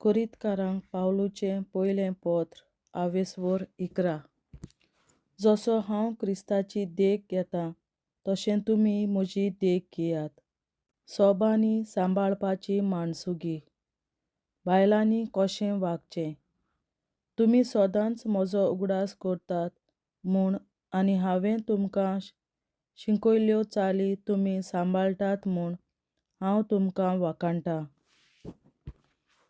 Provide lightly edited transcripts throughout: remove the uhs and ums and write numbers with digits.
कोरिंतकारांक पावलुचें पयलें पत्र 11 जसो हांव क्रिस्ताची देख घेतां तशें तुमी म्हजी देख घेयात. सोबांनी सांबाळपाची माणसुगी. बायलांनी कशें वागचें. तुमी सदांच म्हजो उगडास करतात म्हूण आनी हांवें तुमकां शिकयल्ल्यो चाली तुमी सांबाळटात म्हूण हांव तुमकां वखाणटां.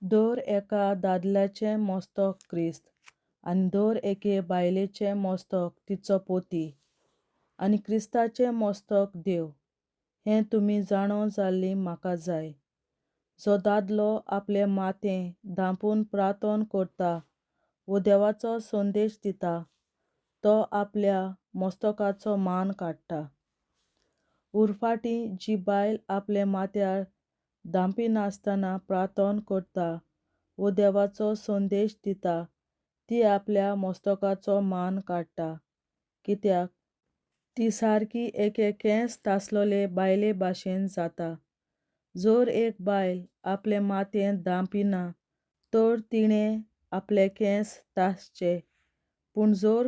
दर एका दादल्याचें मस्तक क्रिस्त आनी दर एके बायलेचें मस्तक तिचो पती आनी क्रिस्ताचें मस्तक देव. हें तुमी जाणो जाल्लीं म्हाका जाय. जो दादलो आपलें माथें धांपून प्रार्थना करता वो देवाचो संदेश दिता तो आपल्या मस्तकाचो मान काडटा. उरफाटीं जी बायल आपल्या माथ्यार धांपिनासतना प्रार्थना करता वो देवाचो संदेश दिता ती आपल्या मस्तकाचो मान काडटा, कित्याक ती सारकी एके केंस तासलोले बायले भाशेन जाता. जर एक बायल आपलें माथें धांपिना तर तिणें आपले केंस तासचे, पूण जर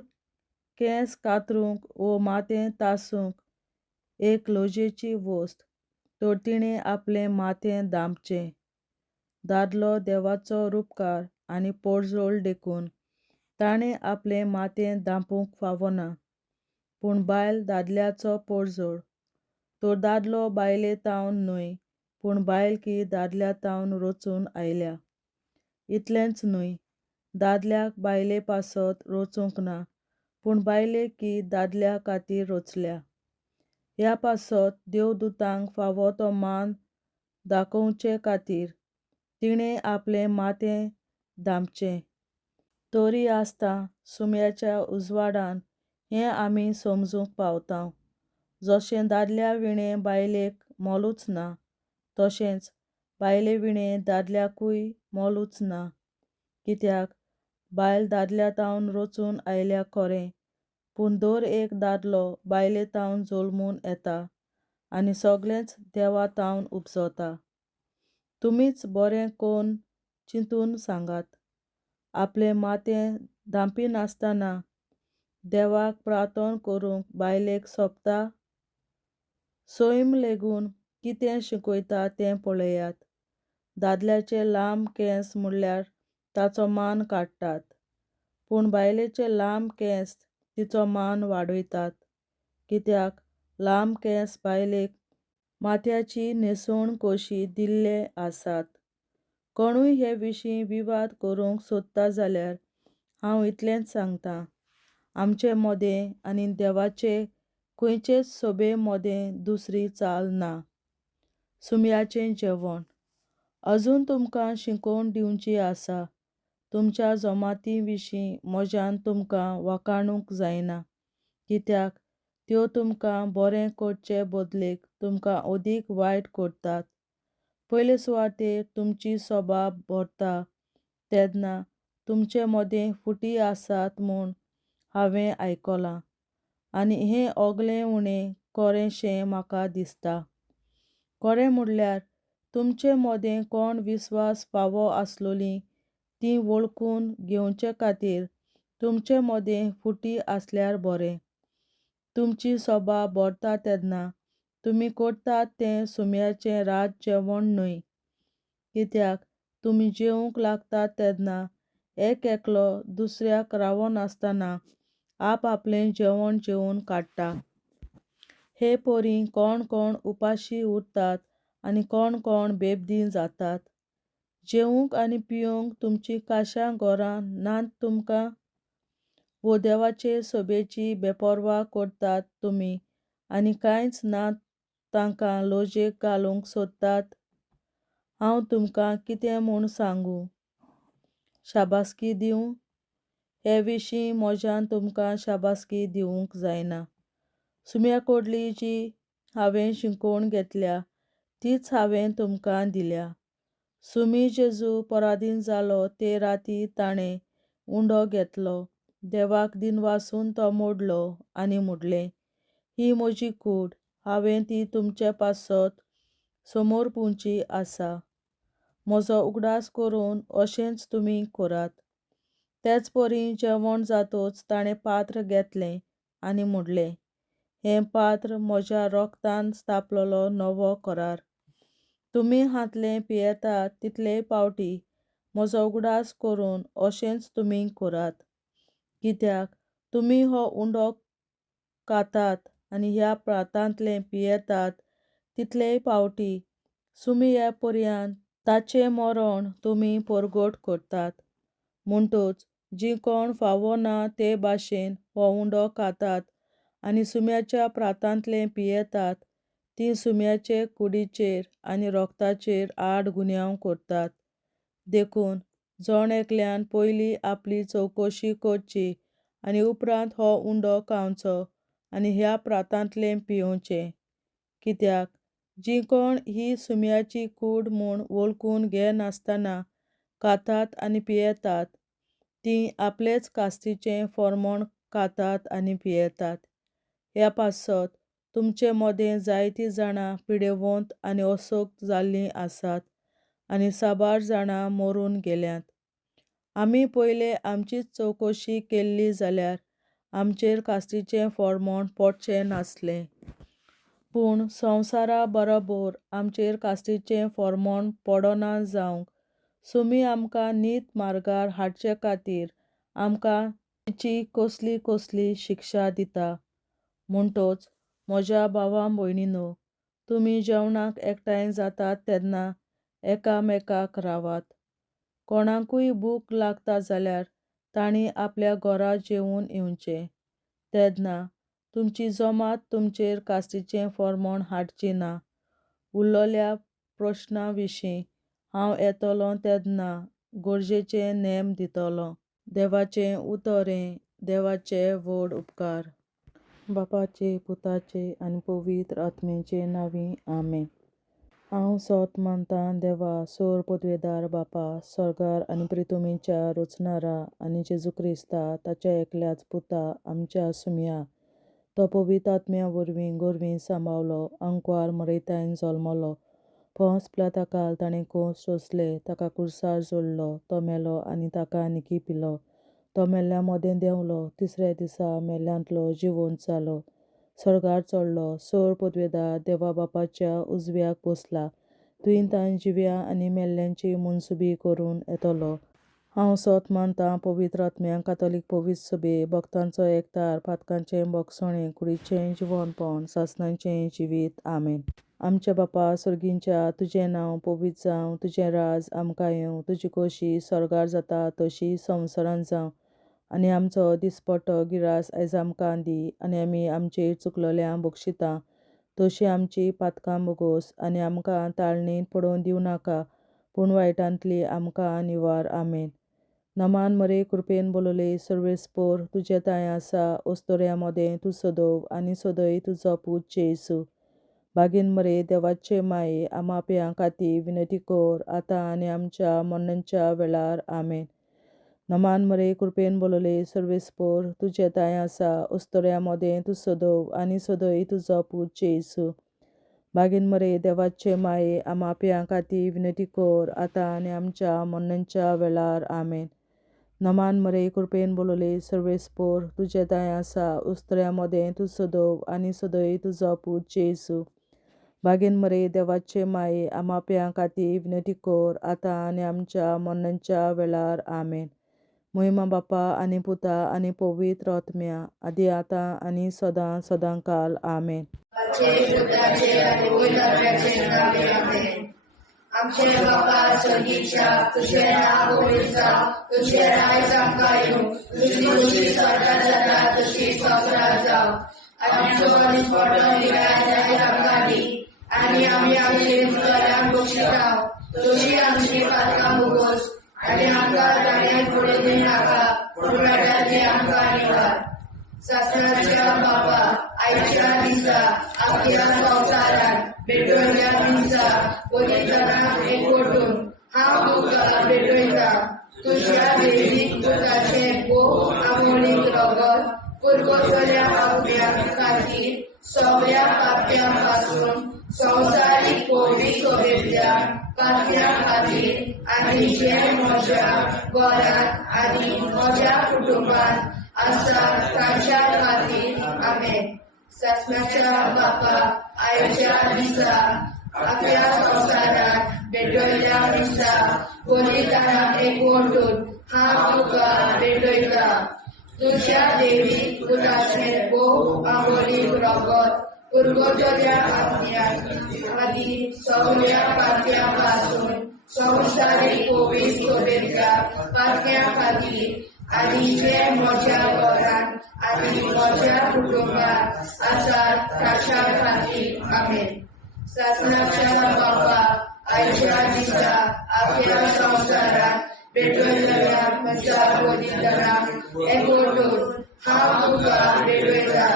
केंस कातरूंक वो माथें तासूंक एक लजेची वस्त तर तिणें आपलें माथें धांपचें. दादलो देवाचो रूपकार आनी पडजळ देखून ताणें आपलें माथें धांपूंक फावना, पूण बायल दादल्याचो पडजळ. तर दादलो बायलेतावन न्हय पूण बायलकी दादल्यातावन रचून आयल्या. इतलेंच न्हय, दादल्याक बायले पासत रचूंक ना पूण बायलेकी दादल्या खातीर रचल्या. ह्या पासत देवदूतांक फावो तो मान दाखोवचे खातीर तिणें आपलें माथें धांपचें. तरी आसता सुम्याच्या उजवाडान हें आमी समजूंक पावतांव. जशें दादल्या विणें बायलेक मोलूच ना तशेंच बायले विणें दादल्याकूय मोलूच ना. कित्याक बायल दादल्यातावन रचून आयल्या खरें, पूण दर एक दादलो बायलेतावन जल्मून येता आनी सगळेंच देवातावन उपजता. तुमीच बरें कोन्न चिंतून सांगात. आपलें माथें धांपिनासतना देवाक प्रार्थना करूंक बायलेक सोबता? सैम लेगून कितें शिकयता तें पळयात. दादल्याचे लांब केंस म्हणल्यार ताचो मान काडटात, पूण बायलेचे लांब केंस तिचो मान वाडयतात, कित्याक लांब केंस बायलेक माथ्याची न्हेसवण कशी दिल्ले आसात. कोणूय हे विशीं विवाद करूंक सोदता जाल्यार हांव इतलेंच सांगतां, आमचे मोदें आनी देवाचे खंयचेच सभे मोदें दुसरी चाल ना. सुम्याचें जेवण. अजून तुमकां शिकोवन दिवची आसा. तुमच्या जमाती विशीं म्हज्यान तुमकां वखाणूंक जायना, कित्याक त्यो तुमकां बरें करचे बदलेक तुमकां अदीक वायट करतात. पयले सुवातेर तुमची सोबा भरता तेन्ना तुमचे मोदें फुटी आसात म्हूण हांवें आयकलां, आनी हें ओगलें उणें खरेंशें म्हाका दिसता. खरें म्हणल्यार तुमचे मोदें कोण विस्वास फावो आसलोलीं तीं वळखून घेवचे खातीर तुमचें मोदें फुटी आसल्यार बरें. तुमची सोबा भरता तेन्ना तुमी करतात तें सुम्याचें रात जेवण न्हय, कित्याक तुमी जेवूंक लागतात तेन्ना एक एकलो दुसऱ्याक रावनासतना आपआपलें जेवण जेवून काडटा. हे परी कोण कोण उपाशी उरतात आनी कोण कोण बेबदीं जातात. जेवूंक आनी पिवूंक तुमचीं काशां घरां नात तुमकां? वो देवाचे सभेची बेपरवा करतात तुमी आनी कांयच ना तांकां लजेक घालूंक सोदतात. हांव तुमकां कितें म्हूण सांगूं? शाबासकी दिवं? हे विशीं म्हज्यान तुमकां शाबासकी दिवंक जायना. सुम्या कडली जी हांवें शिकोवन घेतल्या तीच हांवें तुमकां दिल्या. सुमी जेजू पराधीन जालो ते राती ताणें उंडो घेतलो. देवाक दिनवासून तो मोडलो आनी म्हणलें, ही म्हजी कूड, हांवें ती तुमचे पासत समोरपुची आसा. म्हजो उगडास करून अशेंच तुमी करात. तेच परी जेवण जातूच ताणें पात्र घेतलें आनी म्हणलें, हें पात्र म्हज्या रोगतान स्थापलोलो नवो करार. तुमी हातलें पियेतात तितलेय पावटी म्हजो उगडास करून अशेंच तुमी करात. कित्याक तुमी हो उंडो खातात आनी ह्या प्रातांतलें पियेतात तितलेय पावटी सुमी हे पर्यंत ताचें मरण तुमी परगट करतात. म्हणटूच जीं कोण फावो ना ते भाशेन हो उंडो खातात आनी सुम्याच्या प्रातांतलें पियेतात तीं सुम्याचे कुडीचेर आनी रोगताचेर आड गुन्यांव करतात. देखून जण एकल्यान पयलीं आपली चवकशी करची आनी उपरांत हो उंडो खावचो आनी ह्या प्रातांतलें पिवचें. कित्याक जीं कोण ही सुम्याची कूड म्हूण वळखून घेनासतना खातात आनी पियेतात तीं आपलेच कास्तीचें फर्मोण खातात आनी पियेतात. ह्या पासत तुमचे मदें जायतीं जाणां पिडेवंत आनी अशक्त जाल्लीं आसात आनी साबार जाणां मरून गेल्यांत. आमी पयलें आमचीच चवकशी केल्ली जाल्यार आमचेर कास्तीचें फर्मोण पडचें नासलें. पूण संवसारा बरोबर आमचेर कास्तीचें फर्मोण पडना जावंक सुमी आमकां नीत मार्गार हाडचे खातीर आमकां तिची कसली कसली शिक्षा दिता. म्हणटूच म्हज्या भावां भयणींनो, तुमी जेवणाक एकठांय जातात तेन्ना एकामेकाक रावात. कोणाकूय भूक लागता जाल्यार तांणी आपल्या घरा जेवून येवचें. तेन्ना तुमची जमात तुमचेर कास्तीचें फर्मोण हाडची ना. उरलोल्या प्रस्नां विशीं हांव येतलों तेन्ना गरजेचे नेम दितलों. देवाचें उतरें. देवाचे व्हड उपकार. बापाचे, पुताचे आनी पवित्र आत्म्याचे नांवीं आमेन. हांव सोत मानतां देवा, सोर पदवेदार बापा, स्वर्गार आनी पृथ्वीच्या रचणारा आनी जेजू क्रिस्ता ताच्या एकल्याच पुता आमच्या सुम्या. तो पवित्र आत्म्या वरवीं गोरवीं सांबावलो, अंकवार मरयतायन जल्मलो, पोंस पिलाताकाल ताणें कोंस सोंसले, ताका क्रुसार जोडलो, तो मेलो आनी ताका निकी पिलो. तो मेल्ल्या मदें देंवलो, तिसऱ्या दिसा मेल्ल्यांतलो जिवंत जालो, स्वर्गार चडलो, सोर पदवेदार देवा बापाच्या उजव्याक बसला, थंय ताण जिव्या आनी मेल्ल्यांची मनसुबी करून येतलो. हांव सोत मानतां पवित्र आत्म्यांक, कातोलीक पवित्र सभे, भक्तांचो एकठार, पातकांचें भोगसणें, कुडीचें जिवंतपण, सासणाचें जिवीत. आमेन. आमचे बापा सुर्गींच्या, तुजें नांव पवित्र जावं, तुजें राज आमकां येवं, तुजी खोशी स्वर्गार जाता तशी संवसारांत जावं. आनी आमचो दिसपट्टो गिरास आयज आमकां दी, आनी आमी आमचेर चुकलोल्यांक बक्षिता तशी आमची पातकां बोगोस, आनी आमकां ताळणेंत पडोवन दिवं नाका, पूण वायटांतली आमकां निवार. आमेन. नमान मरे, कृपेन बोलोले, सर्वेस्पोर, तुजे ताय आसा, ओस्तोऱ्या मदें तूं सदोव आनी सदय तुजो पूत जेसू. बागीन मरे, देवाचे माये, आमाप्यां खातीर विनंती कर, आतां आनी आमच्या मरणाच्या वेळार. आमेन. नमान मरे, कृपेन बोलोले, सर्वेस्पोर, तुजे ताय आसा, ओस्तोऱ्या मदें तूं सदोव आनी सदय तुजो पूत जेसू. बागीन मरे, देवाचे माये, आमाप्यां खातीर विनंती कर, आतां आनी आमच्या मरणाच्या वेळार. आमेन. नमान मरे, कृपेन बोलोले, सर्वेस्पोर, तुजे ताय आसा, ओस्तोऱ्या मदें तूं सदोव आनी सदय तुजो पूत जेसू. बागीन मरे, देवाचे माये, आमाप्यां खातीर विनंती कर, आतां आनी आमच्या मरणाच्या वेळार. आमेन. महिमा बापा आनी पुता आनी पवित्र आत्म्या, आदी आतां आनी सदां सदांकाल. आमेन. आमचे बापा स्वर्गीच्या, तुझें नांव पवित्र जावं, तुझें राज आमकां येवं, तुजी खोशी स्वर्गार जाता तशी संवसारांत जावं. आमचो दिसपट्टो गिरास आयज आमकां दी, आनी आमी आमचेर चुकलोल्यांक बक्षिता तशी आमची पातकां बोगोस, आनी आमकां ताळ्यांत पडोवन दिवं नाका, पूण वायटांतली आमकां निवार. सासणाच्या बापा, आयच्या दिसा आमच्या संवसारांत भेटोयल्या दिसा पवित्रांक एकवटून हांव तुका भेटयता. तुज्या वेळीक दुदाचें भोव आमोणीक रगत पुरगोसल्या आत्म्या खातीर सगळ्या पाप्यां पासून संवसारीक पवित्र सभेंतल्यान पातळ्या खातीर आनी जे म्हज्या घरांत आनी म्हज्या कुटुंबात आसा तांच्या खातीर आमेन. सस्नाच्या बापा आयच्या दिसा आपल्या संवसारात भेटयल्या दिसा बलिदानाक एकवटून हांव तुका भेटयता. तुज्या देवीक पुताचें भोव आंबोलीक रगत पुरगोटल्या आत्म्याक खातीर सगळ्या पातळ्या पासून संवसारीक कोवीड शुभेच्छा पातळ्या खातीर आनी जे म्हज्या घरांत आनी म्हज्या कुटुंबात आसात तांच्या खातीर आमेन. सस्नाच्या बापा आयच्या दिसा आपल्या संवसारात भेटयल्या म्हज्या बलिदानाक एकवटून हांव तुका भेटयता.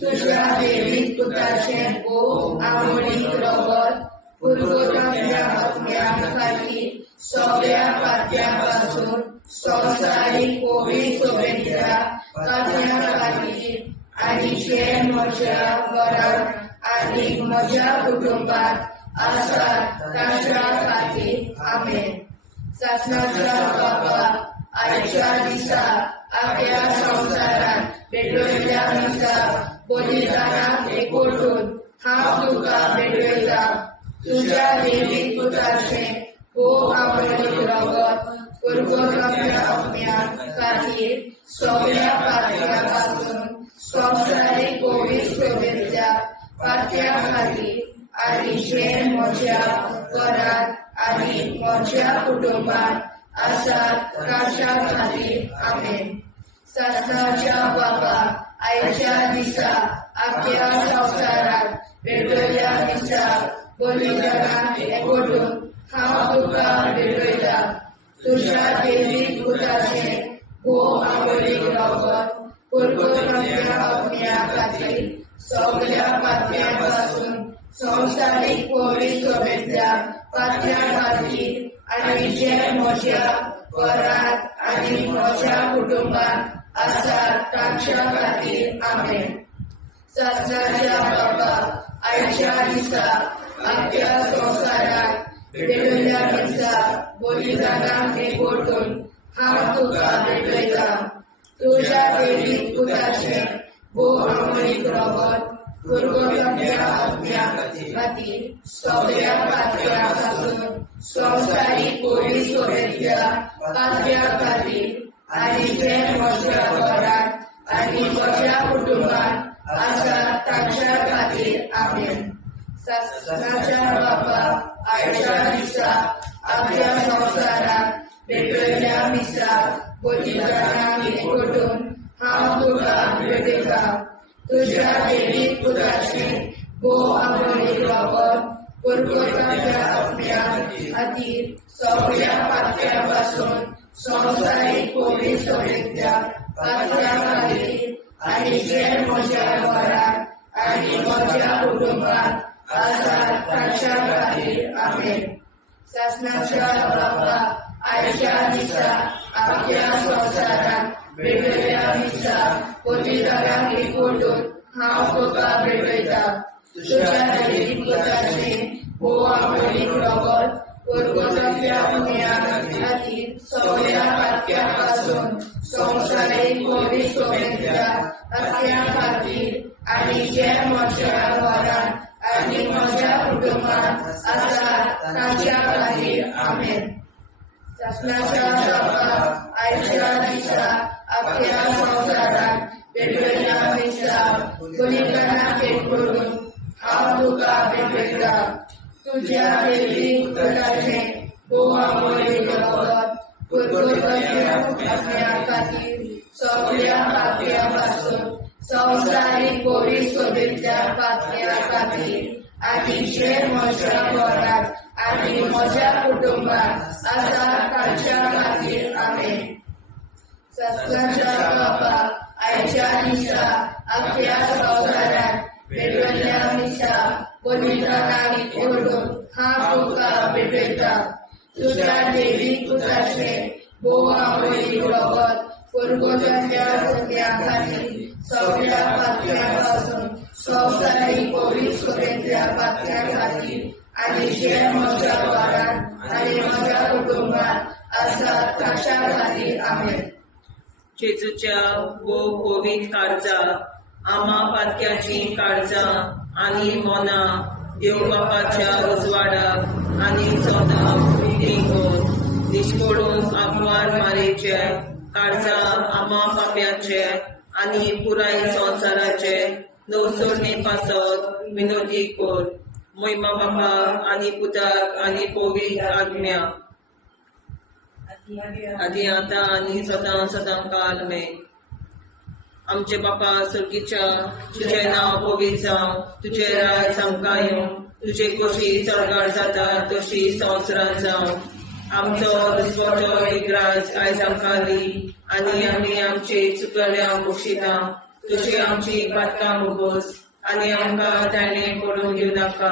तुज्या देवीक पुताचें भोव आंबोलीक रगत पुरगोटल्या आत्म्याक खातीर सगळ्या पातळ्या पासून संवसारीक कोवीड शुभेच्छा पातळ्या खातीर आनी जे म्हज्या घरांत आनी म्हज्या कुटुंबात आसात तांच्या खातीर आमेन. सस्नाच्या बापा आयच्या दिसा आपल्या संवसारात भेटयल्या दिसा बलिदानाक एकवटून हांव तुका भेटयता. तुज्या देवीक पुताचें भोव आंबोलीक रगत पुरगोटल्या आत्म्याक खातीर सगळ्या पातळ्या पासून संवसारीक कोवीड शुभेच्छा पातळ्या खातीर आनी जे म्हज्या घरांत आनी म्हज्या कुटुंबात आसात तांच्या खातीर आमेन. सस्नाच्या बापा आयच्या दिसा आपल्या संवसारात भेटयल्या दिसा बलिदानाक एकवटून हांव तुका भेटयता. तुज्या देवीक पुताचें भोव आंबोलीक रगत पुरगोटल्या आत्म्याक खातीर सगळ्या पातळ्या पासून संवसारीक कोवीड शुभेच्छा पातळ्या खातीर आनी जे म्हज्या घरांत आनी म्हज्या कुटुंबात आसात तांच्या खातीर आमेन. सस्नाच्या बापा आयच्या दिसा आपल्या संवसारात भेटयल्या दिसा बलिदानाक एकवटून हांव तुका भेटयता. तुज्या देवीक पुताचें भोव आंबोलीक रगत पुरगोटल्या आत्म्याक खातीर सगळ्या पातळ्या पासून संवसारीक कोवीड शुभेच्छा पातळ्या खातीर आनी जे म्हज्या घरांत आनी म्हज्या कुटुंबात आसात तांच्या खातीर आमेन. सस्नाच्या बापा आयच्या दिसा आपल्या संवसारात भेटयल्या दिसा बलिदानाक एकवटून हांव तुका भेटयता. तुज्या देवीक पुताचें भोव आंबोलीक रगत पुरगोटल्या आत्म्याक खातीर सगळ्या पातळ्या पासून संवसारीक कोवीड शुभेच्छा पातळ्या खातीर आनी जे म्हज्या घरांत आनी म्हज्या कुटुंबात आसात तांच्या खातीर आमेन. सस्नाच्या बापा आयच्या दिसा आपल्या संवसारात भेटयल्या दिसा बलिदानाक एकवटून हांव तुका भेटयता. तुज्या देवीक पुताचें भोव आंबोलीक रगत पुरगोटल्या आत्म्याक खातीर सगळ्या पातळ्या पासून संवसारीक कोवीड शुभेच्छा पातळ्या खातीर आनी जे म्हज्या घरांत आनी म्हज्या कुटुंबात आसात तांच्या खातीर आमेन. सस्नाच्या बापा आयच्या दिसा आपल्या संवसारात भेटयल्या दिसा बलिदानाक एकवटून हांव तुका भेटयता. तुज्या देवीक पुताचें भोव आंबोलीक रगत पुरगोटल्या आत्म्याक खातीर सगळ्या पातळ्या पासून संवसारीक कोवीड शुभेच्छा पातळ्या खातीर आनी जे म्हज्या घरांत आनी म्हज्या कुटुंबात आसात तांच्या खातीर आमेन. सस्नाच्या बापा आयच्या दिसा आपल्या संवसारात भेटयल्या दिसा बलिदानाक एकवटून हांव तुका भेटयता. तुज्या देवीक पुताचें भोव आंबोलीक रगत पुरगोटल्या आत्म्याक खातीर सगळ्या पातळ्या पासून संवसारीक कोवीड शुभेच्छा पातळ्या खातीर आणि जे म्हज्या घरांत आनी म्हज्या कुटुंबात आसात तांच्या खातीर आमेन. जेजूच्या कोवीड काळजा, आम्हा पातक्याची काळजा आनी मोना देव बापाच्या उजवाडाक आनी सोदाक कर. निश्कोडून आग्वार मारेचे काळजा आम्हा पाप्याचे आनी पुराय संवसाराचे नवसोडणे पासत विनोदी कर. महिमा बापा आनी पुताक आनी पवित्र आत्म्या आदी आता आनी सदां सदां काल मे. आमचे बापा सर्गीच्या तुझे नाव पवित्र जावं, तुझे राज आमकां येवं, तुझे कशी सरकार जाता तशी संवसारांत जावं. आमचो दिसवटो विग्राज आयज आमकां दी आनी आमी आमचे चुकल्यांक बक्षिता. तुझे आमची पातकां मुगोस आनी आमकां ताणें पडून दिवं नाका,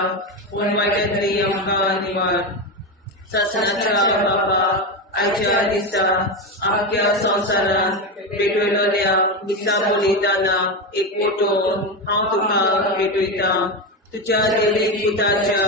पूण वायटांतली आमकां निवार. सासणाच्या बापा आयच्या दिसा आख्या संवसारांत भेटयलोल्या दिसा बलिदाना एकवटून हांव तुका भेटयता. तुज्या देवीक पुताच्या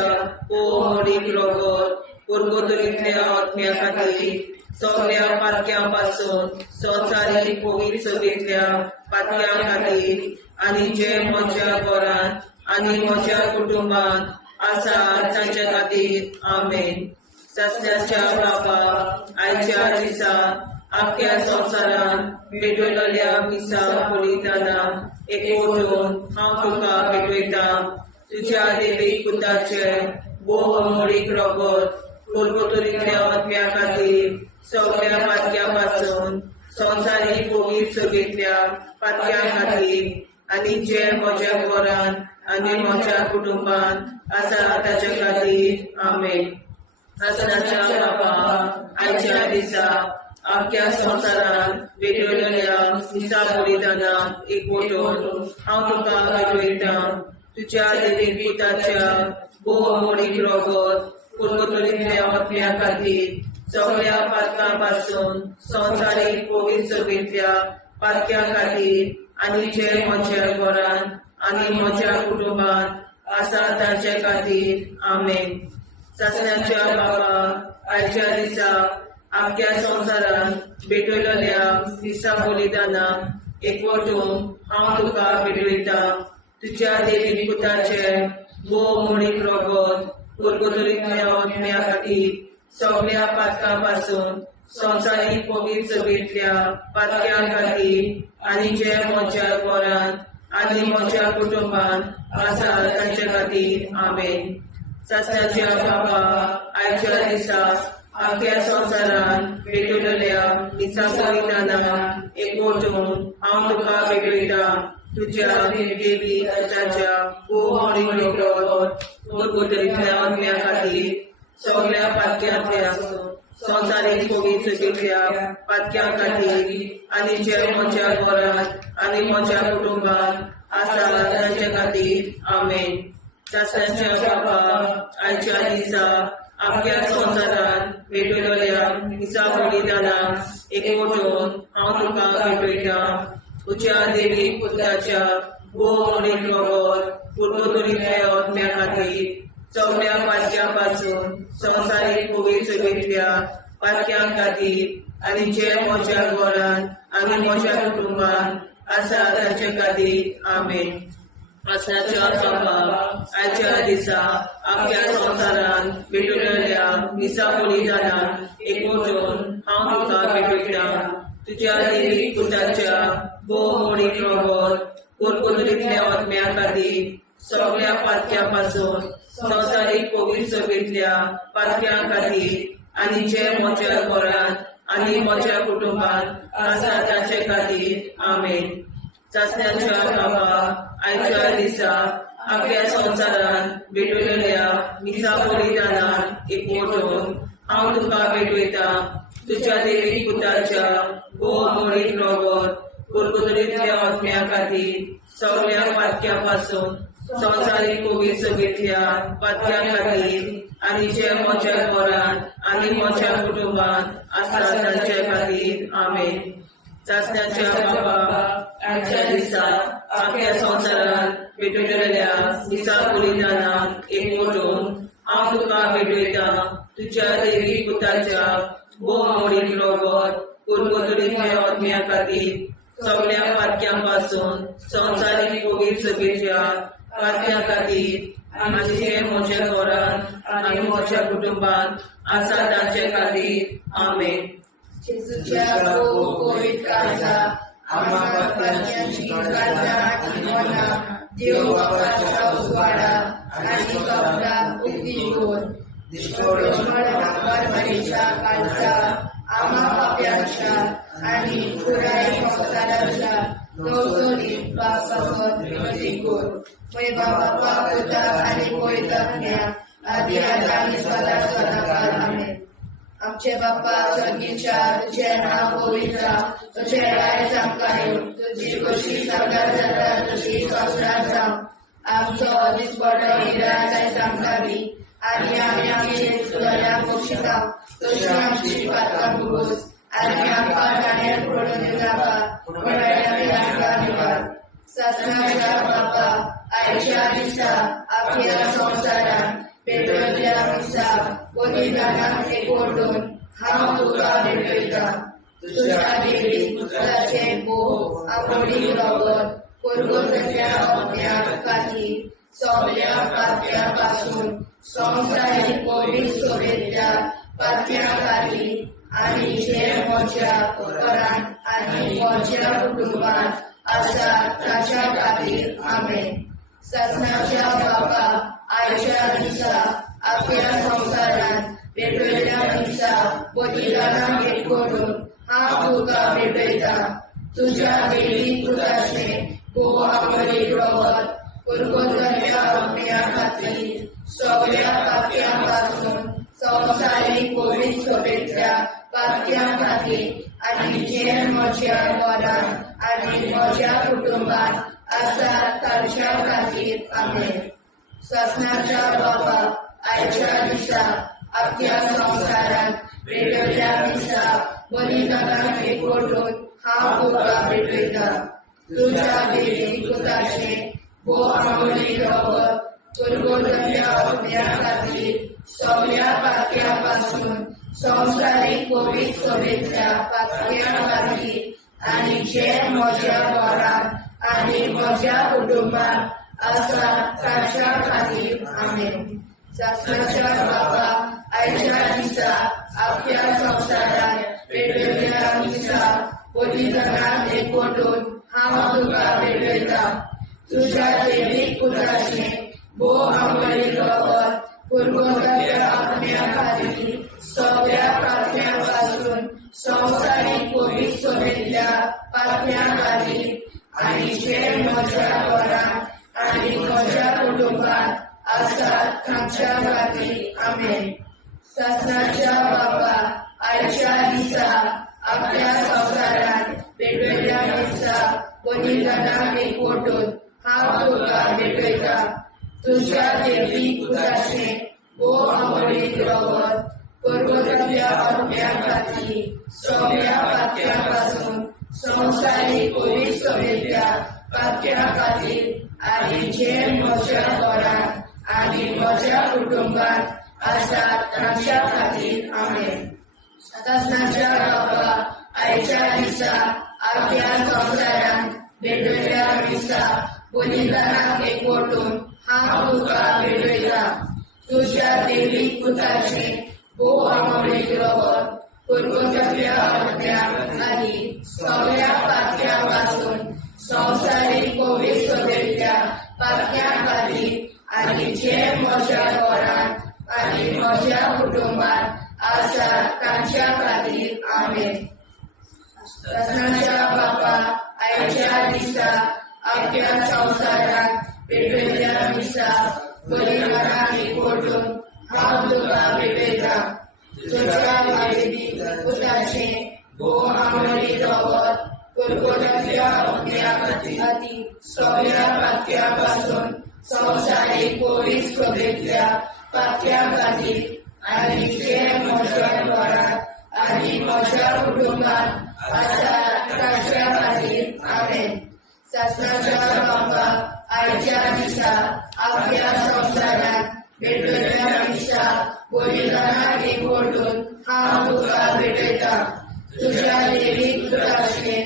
मोडीक रोगोर पुर्गोतरींतल्या आत्म्या खातीर सगळ्या पातक्यां पासून संवसारीक पवित्र सभेंतल्या पातक्यां खातीर आनी जे म्हज्या घरांत आनी म्हज्या कुटुंबांत आसा तांच्या खातीर आमेन. सासण्याच्या बापा आयच्या दिसा आख्या संवसारांत भेटयलोल्या दिसा बलिदाना एकवटून हांव तुका भेटयता. तुज्या देवीक पुताचे मोडीक रोगोर पुर्गोतरींतल्या आत्म्या खातीर सगळ्या पातक्यां पासून संवसारीक पवित्र सभेंतल्या पातक्यां खातीर आनी जे म्हज्या घरांत आनी म्हज्या कुटुंबांत आसा ताच्या खातीर आमेन. सासणाच्या बापा आयच्या दिसा आख्या संवसारांत भेटयलोल्या दिसा बलिदाना एकवटून हांव तुका भेटयता. तुज्या देवीक पुताच्या मोडीक रोगोर पुर्गोतरींतल्या आत्म्या खातीर सगळ्या पातकां पासून संवसारीक पवित्र सभेंतल्या पातक्यां खातीर आनी जे म्हज्या घरांत आनी म्हज्या कुटुंबांत आसा तांचे खातीर आमेन. सासण्याच्या बापा आयच्या दिसा आख्या संवसारांत भेटयलोल्या दिसा बलिदाना एकवटून हांव तुका भेटयता. तुज्या देवीक पुताचे मोडीक रोगोर पुर्गोतरींतल्या आत्म्या खातीर सगळ्या पातकां पासून संवसारीक पवित्र सभेंतल्या पातक्यां खातीर आनी जे म्हज्या घरांत आनी म्हज्या कुटुंबांत आसा तांचे खातीर आमेन. सासण्याच्या बापा आयच्या दिसा आख्या संवसारांत भेटयलोल्या दिसा बलिदाना एकवटून हांव तुका भेटयता. तुज्या देवीक पुताच्या मोडीक रोगोर पुर्गोतरींतल्या आत्म्या खातीर सगळ्या पातक्यांतल्या संवसारीक पवित्र सभेंतल्या पातक्यां खातीर आनी जे म्हज्या घरांत आनी म्हज्या कुटुंबांत आसा तांचे खातीर आमेन. सासण्याच्या बापा आयच्या दिसा आख्या संवसारांत भेटयलोल्या दिसा बलिदाना एकवटून हांव तुका भेटयता. तुज्या देवीक पुताच्या मोडीक रोगोर पुर्गोतरींतल्या आत्म्या खातीर सगळ्या पातक्यां पासून संवसारीक पवित्र सभेंतल्या पातक्यां खातीर आनी जे म्हज्या घरांत आनी म्हज्या कुटुंबांत आसा तांचे खातीर आमेन. सासण्याच्या बापा आयच्या दिसा आख्या संवसारांत भेटयलोल्या दिसा बलिदाना एकवटून हांव तुका भेटयता. तुज्या देवीक पुताच्या मोडीक रोगोर पुर्गोतरींतल्या आत्म्या खातीर सगळ्या पातक्यां पासून संवसारीक पवित्र सभेंतल्या पातक्यां खातीर आनी जे म्हज्या घरांत आनी म्हज्या कुटुंबांत आसा तांचे खातीर आमेन. सासण्याच्या बापा आयच्या दिसा आख्या संवसारांत भेटयलोल्या दिसा बलिदाना एकवटून हांव तुका भेटयता. तुज्या देवीक पुताच्या मोडीक रोगोर पुर्गोतरींतल्या आत्म्या खातीर सगळ्या पातक्यां पासून संवसारीक पवित्र सभेंतल्या पातक्यां खातीर आनी जे म्हज्या घरांत आनी म्हज्या कुटुंबांत आसा तांचे खातीर आमेन. सासण्याच्या बापा आयच्या दिसा आख्या संवसारांत भेटयलोल्या दिसा बलिदाना एकवटून हांव हांव तुका भेटयता तुज्या देवी पुताच्या भोवमोडीक रगत कुरकुतडीतल्या आत्म्या खातीर सगळ्या पातक्यां पासून संवसारीक कोवीड सभेच्या पातक्यां खातीर आनी जे म्हज्या घरांत आनी म्हज्या कुटुंबांत आसा तांचे खातीर आमेन. जेजूच्या कोवीड काळजा आम्हा पातक्यांची काळजा आनी मनां देव बापाच्या उजवाडा आनी कबरां उक्ती कर. परमेच्या काळजा आम्हा पाप्यांच्या आनी पुराय संसाराच्या नवसरीत पासवत विनंती कर. पै बाबा पुता आनी पवित्रात्म्या आदी आनी सदा सदाकाळ आमेन. आमचे बाप्पा स्वर्गीच्या तुझे नाव पवित्र तुझे राय जावं तुझी कशी सगळ्यात जाता तशी संसारात जावं. आमचो दिसपडो निराय आमकां दी आनी आमी आमचे सुदारण्याक बक्षिता तशी आमची पातकां भोगोस आनी आमकां गाण्यार पडून नाका पण आमकां निवार. ससनाच्या बाप्पा आयच्या दिसा आपल्या संवसारान पेटयल्ल्या दिसा बलिदानाक एकवटून हांव तुका भेटयता तुज्या देवी पुताचे भोव आपोळी रगत कुरकुतडीतल्या आत्म्या खातीर सगळ्या पातक्यां पासून संवसारीक कोवीड सभेच्या पातक्यां खातीर आनी जे म्हज्या घरांत आनी म्हज्या कुटुंबांत आसा ताच्या खातीर आमेन. ससनाच्या बापा आयच्या दिसा आपल्या संवसारान पेटयल्ल्या दिसा बलिदानाक एकवटून हांव तुका भेटयता तुज्या देवी पुताचे भोव आपोळी रगत कुरकुतडीतल्या आत्म्या खातीर सगळ्या पातक्यां पासून संवसारीक कोवीड सभेच्या पातक्यां खातीर आनी जे म्हज्या घरांत आनी म्हज्या कुटुंबांत आसा तांच्या खातीर आमेन. ससनाच्या बापा आयच्या दिसा आपल्या संवसारान पेटयल्ल्या दिसा बलिदानाक एकवटून हांव तुका भेटयता तुज्या देवी पुताचे भोव आपोळी रगत कुरकुतडीतल्या आत्म्या खातीर सगळ्या पातक्यां पासून संवसारीक कोवीड सभेच्या पातक्यां खातीर आनी जे म्हज्या घरांत आनी म्हज्या कुटुंबांत आसा तांच्या खातीर आमेन. ससनाच्या बापा आयच्या दिसा आपल्या संवसारान पेटयल्ल्या दिसा बलिदानाक एकवटून हांव तुका भेटयता तुज्या देवी पुताचे भोव आपोळी रगत कुरकुतडीतल्या आत्म्या खातीर सगळ्या पातक्यां पासून संवसारीक कोवीड सभेच्या पातक्यां खातीर आनी जे म्हज्या घरांत आनी म्हज्या कुटुंबांत आसा तांच्या खातीर आमेन. ससनाच्या बापा आयच्या दिसा आपल्या संवसारान पेटयल्ल्या दिसा बलिदानाक एकवटून हांव तुका भेटयता तुज्या देवी पुताचे भोव आपोळी रगत कुरकुतडीतल्या आत्म्या खातीर सगळ्या पातक्यां पासून संवसारीक कोवीड सभेच्या पातक्यां खातीर आनी जे म्हज्या घरांत आनी म्हज्या कुटुंबांत आसा तांच्या खातीर आमेन. ससनाच्या बापा आयच्या दिसा आपल्या संवसारान पेटयल्ल्या दिसा बलिदानाक एकवटून हांव तुका भेटयता तुज्या देवी पुताचे भोव आपोळी रगत कुरकुतडीतल्या आत्म्या खातीर सगळ्या पातक्यां पासून संवसारीक कोवीड सभेच्या पातक्यां खातीर आनी जे म्हज्या घरांत आनी म्हज्या कुटुंबांत आसा तांच्या खातीर आमेन. ससनाच्या बापा आयच्या दिसा आपल्या संवसारान पेटयल्ल्या दिसा बलिदानाक एकवटून हांव तुका भेटयता तुज्या देवी पुताचे भोव आपोळी रगत कुरकुतडीतल्या आत्म्या खातीर सगळ्या पातक्यां पासून संवसारीक कोवीड सभेच्या पातक्यां खातीर आनी जे म्हज्या घरांत आनी म्हज्या कुटुंबांत आसा तांच्या खातीर आमेन. ससनाच्या बापा आयच्या दिसा आपल्या संवसारान भेटलेल्या इच्छा बलिदानाक एकवटून हांव तुका भेटयता. तुझ्या देवी पुत्राचे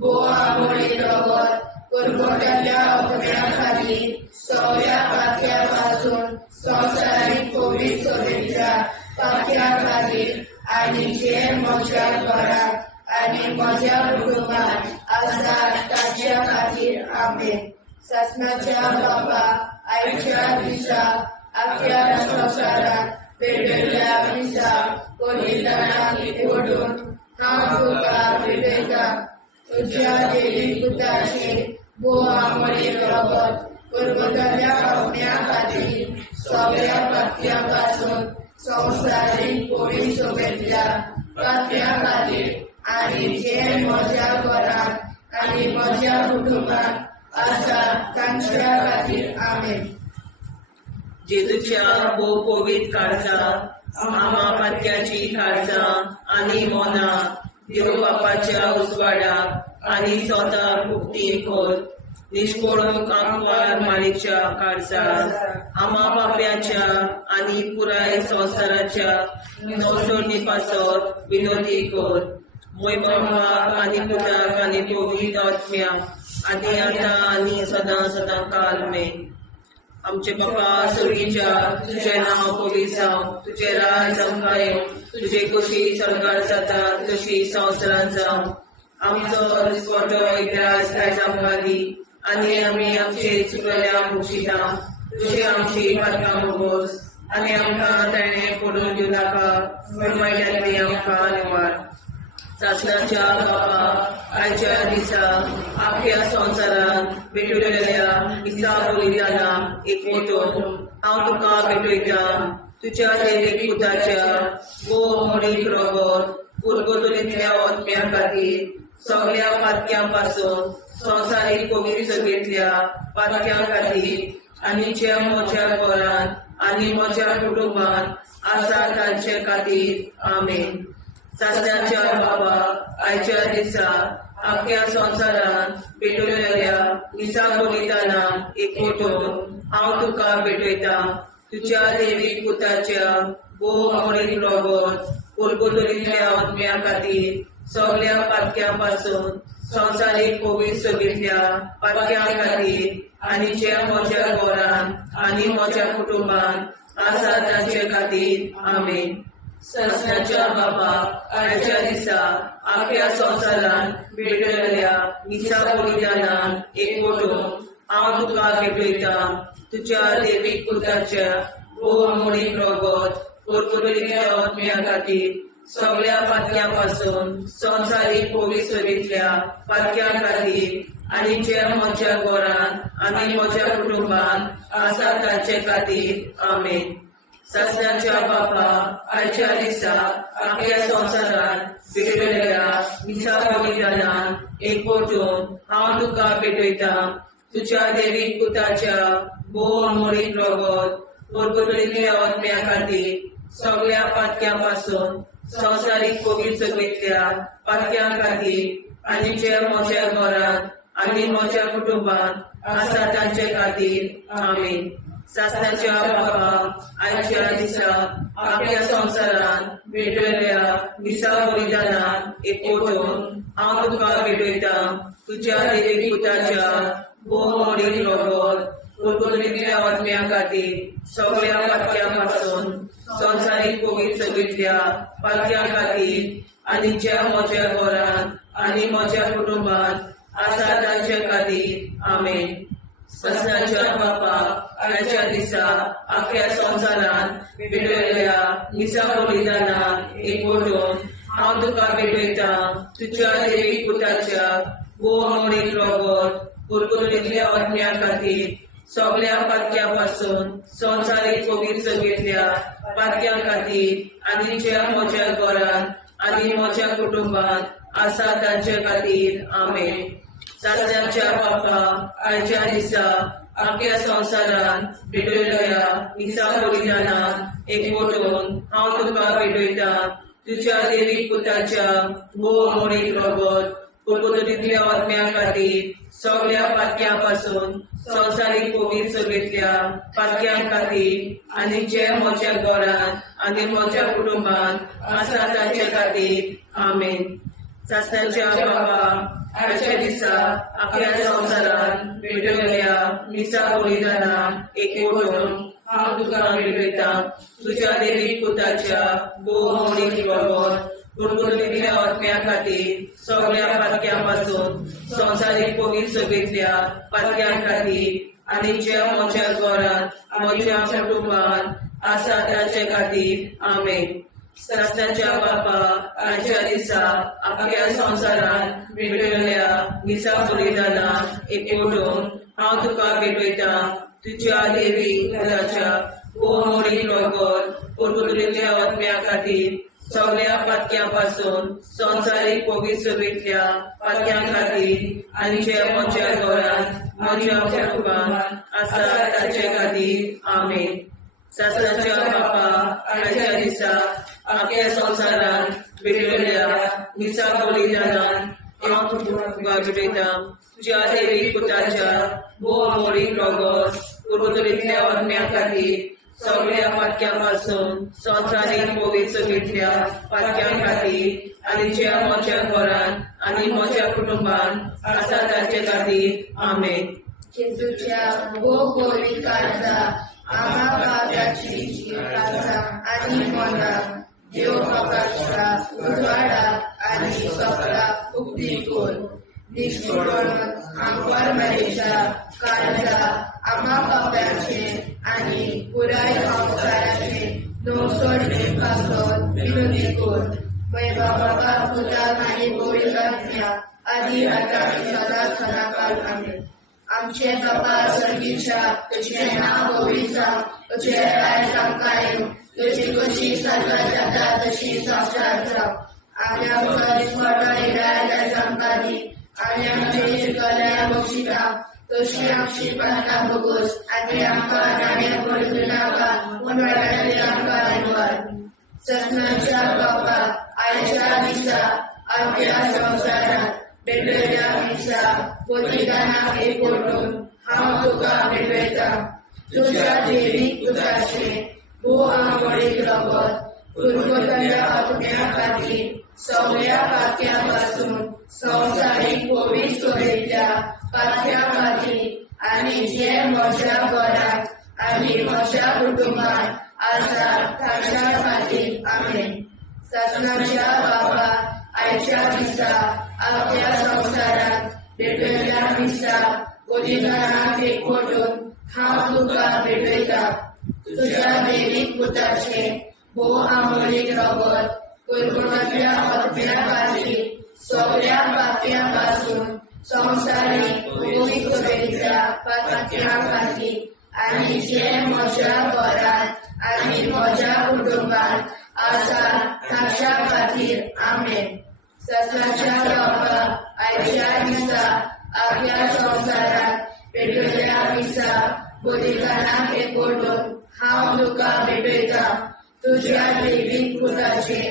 बोवामोडी रगत परगोट्याच्या अपण्या खातीर सगळ्या पातक्यापासून संवसारीक कोवीड सभेच्या पातक्या खातीर आनी जे म्हज्या घरात आनी म्हज्या कुटुंबात आसात ताच्या खातीर आमेन. शासनाच्या बाबा आयच्या दिसा आख्या संवसारात भेटलेल्या दिसा बलिदानाक एकवटून हांव तुका भेटयता. तुझ्या देवी पुत्राचे बोवामोडी रगत परगोट्याच्या अपण्या खातीर सगळ्या पातक्यापासून संवसारीक कोवीड सभेच्या पातक्या खातीर आनी जे म्हज्या घरात आनी म्हज्या कुटुंबात आसात तांच्या खातीर आमेन. जेजूच्या भोव कोवीड काळजा आमा पातक्याची काळजा आनी मोना देव बापाच्या उजवाडाक आनी स्वता मुक्ती खोल निष्पळून आंकवार माळेच्या काळजात आमा बापाच्या आनी पुराय संवसाराच्या मोसोडणी पासत विनोदी कोर मोयबापाक आनी पुताक आनी पवित्र आत्म्याक आनी आतां आनी सदां सदां काल मेन. आमचे बापा सर्गीच्या तुझे नांव पवित्र जावं, तुझे राज आमकां येवं, तुझे कशी सरकार जाता तशी संवसारांत जावं. आमचो दिसपटो एकदांच आयज आमकां दी आनी आमी आमचे चुकल्यांक बक्षिता. तुझे आमची पातकां भोगोस आनी आमकां ताणें पडून दिवं नाका, वायटांतली आमकां निवार. शासनाच्या बापा आयच्या दिसा आख्या संवसारांत भेटलेल्या दिसा बलिदानाक एकवटून हांव तुका भेटयता. तुझ्या देवी पुताच्या बोवामोडीक रगत परगोट्याच्या अपण्या खातीर सगळ्या पातक्यां संवसारीक कोवीड सभेंतल्या पातक्या खातीर आनी जे म्हज्या घरांत आनी म्हज्या कुटुंबात आसा तांचे खातीर आमेन. शासनाच्या बाबा आयच्या दिसा आख्या संवसारांत भेटलेल्या दिसा बलिदानाक एकवटून हांव तुका भेटयता. तुझ्या देवी पुताच्या बोवामोडीक रगत परगोट्याच्या अपण्या खातीर सगळ्या पातक्यां संवसारीक कोवीड सभेंतल्या पातक्या खातीर आनी जे म्हज्या घरांत आनी म्हज्या कुटुंबात आसा तांचे खातीर आमेन. शासनाच्या बाबा आयच्या दिसा आख्या संवसारांत भेटलेल्या दिसा बलिदानाक एकवटून हांव तुका भेटयता. तुझ्या देवी पुताच्या बोवामोडीक रगत परगोट्याच्या अपण्या खातीर सगळ्या पातक्यां संवसारीक कोवीड सभेंतल्या पातक्या खातीर आनी जे म्हज्या घरांत आनी म्हज्या कुटुंबात आसा तांचे खातीर आमेन. शासनाच्या बापा आयच्या दिसा आख्या संवसारांत भेटलेल्या दिसा बलिदानाक एकवटून हांव तुका भेटयता. तुझ्या देवी पुताच्या बोवामोडीक रगत परगोट्याच्या अपण्या खातीर सगळ्या पातक्यां संवसारीक कोवीड सभेंतल्या पातक्या खातीर आनी जे म्हज्या घरांत आनी म्हज्या कुटुंबात आसा तांचे खातीर आमेन. शासनाच्या बाबा आयच्या दिसा आख्या संवसारांत भेटलेल्या दिसा बलिदानाक एकवटून हांव तुका भेटयता. तुझ्या देवी पुताच्या बोवामोडीक रगत परगोट्याच्या अपण्या खातीर सगळ्या पातक्यां संवसारीक कोवीड सभेंतल्या पातक्या खातीर आनी जे म्हज्या घरांत आनी म्हज्या कुटुंबात आसा तांचे खातीर आमेन. शासनाच्या बापा आयच्या दिसा आख्या संवसारांत भेटलेल्या दिसा बलिदानाक एकवटून हांव तुका भेटयता. तुझ्या देवी पुताच्या बोवामोडीक रगत परगोट्याच्या अपण्या खातीर सगळ्या पातक्यां संवसारीक कोवीड सभेंतल्या पातक्या खातीर आनी जे म्हज्या घरांत आनी म्हज्या कुटुंबात आसा तांचे खातीर आमेन. शासनाच्या बापा आयच्या दिसा आख्या संवसारांत भेटलेल्या दिसा बलिदानाक एकवटून हांव तुका भेटयता. तुझ्या देवी पुताच्या बोवामोडीक रगत परगोट्याच्या अपण्या खातीर सगळ्या पातक्यां संवसारीक पवित्र सभेंतल्या पातक्यां खातीर आनी जे म्हज्या घरांत आनी म्हज्या कुटुंबांत आसा ताचे खातीर आमेन. सासणाच्या बाबा आयच्या दिसा आपल्या संवसारान भेटयल्या मिसा बलिदानाक एकवटून हांव तुका भेटयता. तुज्या देवीक पुताच्या भोवमोडीक रगत कुरकुरीतल्या आत्म्या खातीर सगळ्या पातक्यां पासून संवसारीक पवित्र सभेंतल्या पातक्यां खातीर आनी जे म्हज्या घरांत म्हज्या कुटुंबांत आसा ताचे खातीर आमेन. सासणाच्या बापा आयच्या दिसा आपल्या संवसारान भेटयल्या मिसा बलिदानाक एकवटून हांव तुका भेटयता. तुज्या देवीक पुताच्या भोवमोडीक रगत कुरकुरीतल्या आत्म्या खातीर सगळ्या पातक्यां पासून संवसारीक पवित्र सभेंतल्या पातक्यां खातीर आनी जे म्हज्या घरांत म्हज्या कुटुंबांत आसा ताचे खातीर आमेन. सासणाच्या बापा आयच्या दिसा आपल्या संवसारान भेटयल्या मिसा बलिदानाक हांव तुका भेटयता. तुज्या देवीक पुताच्या भोवमोडीक रगत कुरकुरीतल्या आत्म्या खातीर सगळ्या पातक्यां पासून संवसारीक पवित्र सभेंतल्या पातक्यां खातीर आनी जे म्हज्या घरांत आनी म्हज्या कुटुंबांत आसा ताचे खातीर आमेन. जेजूच्या भोवमोडीक काळजा आम्हा पाप्याची काळजा आनी मनाक देव प्रकाशा उजवाडा आनी सपना उक्ती कर. निष्ठुरण आमकां मेळच्या काळजा आम्हा पाप्याचे आनी पुराय संवसाराचे नवसोडणे पासून विनोदी कर. बाबा पुताक आनी पवित्र आत्म्या आदी आतां आनी सदांच सदांकाळ आमेन. आमचे बाबा सर्गीच्या तुझें नांव पवित्र जावं. तुझें राज आमकां येवं. तुजी कशी स्वर्गांत जाता तशी संवसारांत जावं. आमच्या दिसपट्टो इराय आमकां दी आनी आमचे शिरकल्या बक्षिता तशी आमची प्रार्थना भोगोस आनी आमकां नाणे पडूं नाका पूण वायटांतली आमकां निवार. ससनाच्या बापा आयच्या दिसा आपल्या संवसारांत भेटयल्या मिसा बलिदानाक एकवटून हांव तुका भेटयता. तुज्या देवीक पुताचे भोवमोडीक रगत कुरकुरीतल्या आत्म्या खातीर सगळ्या पातक्यां पासून संवसारीक पवित्र सभेंतल्या पातक्यां खातीर आनी जे म्हज्या घरांत आनी म्हज्या कुटुंबांत आसा ताच्या खातीर आमेन. सासणाच्या बापा आयच्या दिसा आपल्या संवसारांत भेटयल्या मिसा बलिदानाक एकवटून हांव तुका भेटयता. तुज्या देवीक पुताचे भोवमोडीक रगत कुरकुरीतल्या आत्म्या खातीर सगळ्या पातक्यां पासून संवसारीक पवित्र सभेंतल्या पातक्यां खातीर आनी जे म्हज्या घरांत आनी म्हज्या कुटुंबांत आसा ताच्या खातीर आमेन. सासणाच्या बापा आयच्या दिसा आपल्या संवसारांत भेटयल्या मिसा बलिदानाक एकवटून हांव तुका भेटयता. तुज्या देवीक पुताचे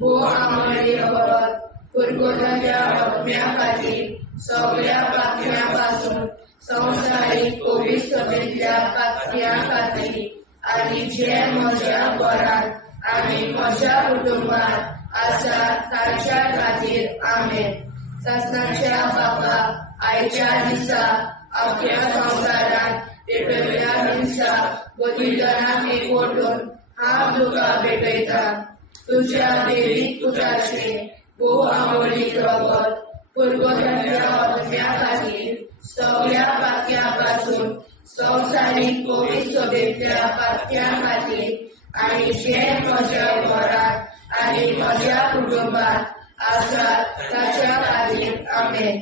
भोवमोडीक रगत कुरकुरीतल्या आत्म्या खातीर सगळ्या पातक्यां पासून संवसारीक पवित्र सभेंतल्या पातक्यां खातीर आनी जे म्हज्या घरांत आनी म्हज्या कुटुंबांत आसा ताच्या खातीर आमेन. सासणाच्या बापा आयच्या दिसा आपल्या संवसारांत भेटयल्या मिसा बलिदानाक एकवटून हांव तुका भेटयता. तुज्या देवीक पुताचे भोवमोडीक रगत कुरकुरीतल्या आत्म्या खातीर सगळ्या पातक्यां पासून संवसारीक पवित्र सभेंतल्या पातक्यां खातीर आनी जे म्हज्या घरांत आनी म्हज्या कुटुंबांत आसा ताच्या खातीर आमेन.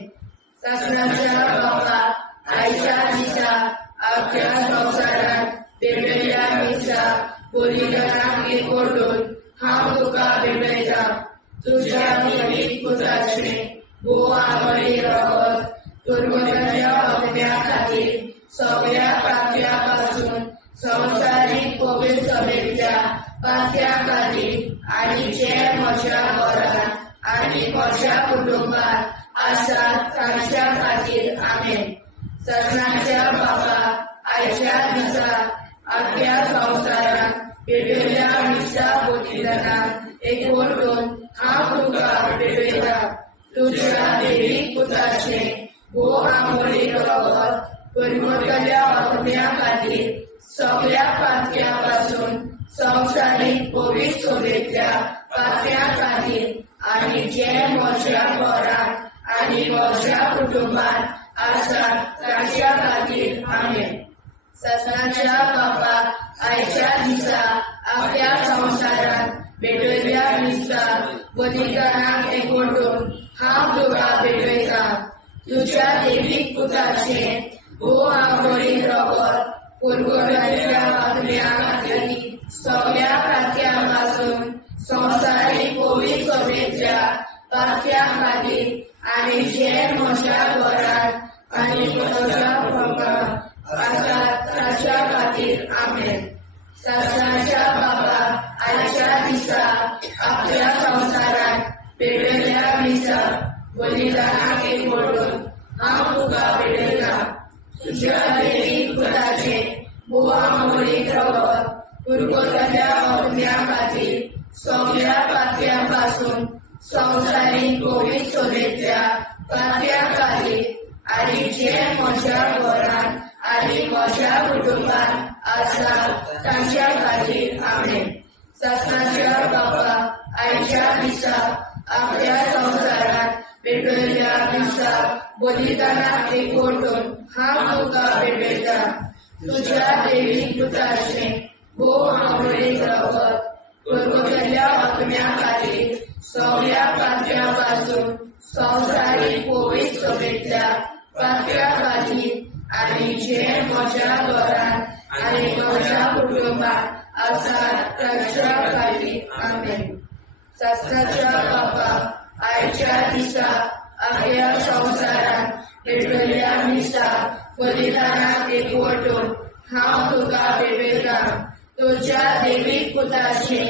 सासणाच्या बापा आयच्या दिसा आपल्या संवसारांत भेटयल्या मिसा बलिदानाक एकवटून हांव तुका भेटयता. तुज्या देवीक पुताचे भोवमोडीक रगत कुरकुरीतल्या आत्म्या खातीर सगळ्या पातक्यां पासून संवसारीक पवित्र सभेंतल्या पातक्यां खातीर आनी जे म्हज्या घरांत आनी म्हज्या कुटुंबांत आसा ताच्या खातीर आमेन. सणाच्या बाबा आयच्या दिसा आख्या संवसारात पेटयल्या निश्चा बलिदानाक एकवटून हांव तुका पेटयता तुज्या देवीक पुताचे भो आमोली रगत परमतल्या आत्म्या खातीर सगळ्या पातक्या पासून संवसारीक पवित्र सोबेच्या पातक्या खातीर आनी जे म्हज्या घरांत आनी म्हज्या कुटुंबांत आसात तांच्या खातीर आमेन. सणाच्या बापाक आयच्या दिसा आपल्या संवसारात पेटयल्या निश्चा बलिदानाक एकवटून हांव तुका पेटयता तुज्या देवीक पुताचे भो आमोली रगत परगटल्या आत्म्या खातीर सगळ्या पातक्या पासून संवसारीक पवित्र सोबेच्या पातक्या खातीर आनी जे म्हज्या घरांत आनी म्हज्या कुटुंबांत आसात तांच्या खातीर आमेन. सणाच्या बापाक आयच्या दिसा आपल्या संवसारात पेटयल्या निश्चा बलिदानाक एकवटून हांव तुका पेटयता तुज्या देवीक पुताचे भो आमोली रगत परगटल्या आत्म्या खातीर सगळ्या पातक्या पासून संवसारीक पवित्र सोबेच्या पातक्या खातीर आनी जे म्हज्या घरांत आनी म्हज्या कुटुंबांत आसात तांच्या खातीर आमेन. सणाच्या बापाक आयच्या दिसा आपल्या संवसारात पेटयल्या निश्चा बलिदानाक एकवटून हांव तुका पेटयता तुज्या देवीक पुताचे भो आमोली रगत परगटल्या आत्म्या खातीर सगळ्या पातक्या पासून संवसारीक पवित्र सोबेच्या पातक्या खातीर आनी जे म्हज्या घरांत आनी म्हज्या कुटुंबांत आसात तांच्या खातीर आमेन. सणाच्या बापाक आयच्या दिसा आपल्या संवसारात पेटयल्या निश्चा बलिदानाक एकवटून हांव तुका पेटयता तुज्या देवीक पुताचे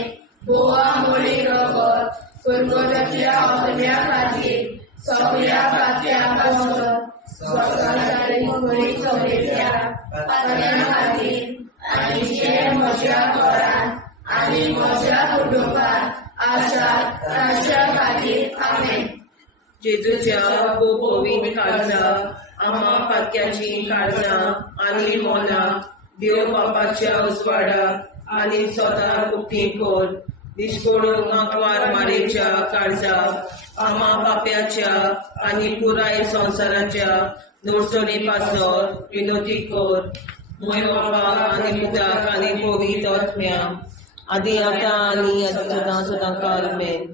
भो आमोली रगत परगटल्या आत्म्या खातीर सगळ्या पातक्या पासून संवसारीक पवित्र सोबेच्या पातक्या खातीर आनी जे म्हज्या घरांत आनी म्हज्या कुटुंबांत आसात तांच्या खातीर आमेन. जेजूच्या पवित्र काळजा आम्हा पातक्याची काळजा आनी मोना देव बापाच्या उजवाडाक आनी स्वता मुक्ती कोर निष्पळून आंकवार मारेच्या काळजा आम्हा पाप्याच्या आनी पुराय संवसाराच्या नोडचणी पासत विनोदी कोर मोय बापाक आनी पुताक आनी पवित्र आत्म्या आदी आतां आनी सदां सदां काल आमेन.